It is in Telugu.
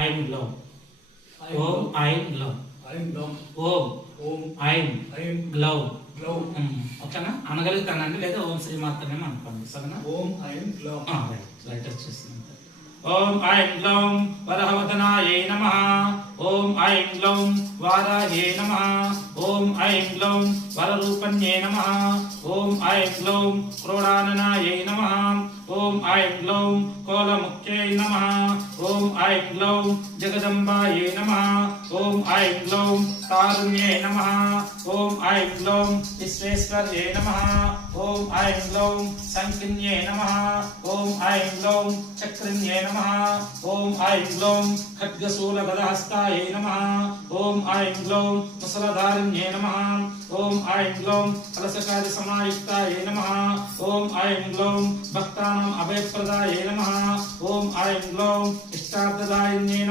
ఐం గ్లౌం ఓం ఐం గ్లౌం ఓం ఐం గ్లౌం ఓకేనా అనగలుగుతానండి లేదా ఓం శ్రీ మాత్రమే అనుకోండి సరేనా ఓం ఐం గ్లౌం రైట్ వచ్చేసింది ఓం ఐం గ్లౌం వరహవదనాయై నమః ఓం ఐం గ్లౌం వారాయై నమః ఓం ఐం గ్లౌం వరరూపణ్యై నమః ఓం ఐం గ్లౌం క్రోడాననాయై నమః ఓం ఐం గ్లౌం కోలముఖ్యై నమః ఓం ఐం గ్లౌం జగదంబాయై నమః ఓం ఐం గ్లౌం తారుణ్యై నమః ఓం ఐం గ్లౌం విశ్వేశ్వర్యై నమః ఓం ఐం గ్లౌం సంకిన్యై నమః ఓం ఐం గ్లౌం చక్రిన్యై నమః ఓం ఐం గ్లౌం ఖడ్గశూలగదహస్తాయై నమః ఓం ఐం గ్లౌం ముసలధారిణ్యై నమః ఓం ఐం గ్లౌం కలశకారి సమాయుక్తాయై నమః ఓం ఐం గ్లౌం భక్తానాం అభయప్రదాయై నమః ఓం ఐం గ్లౌం ఇష్టార్థదాయిన్యై నమః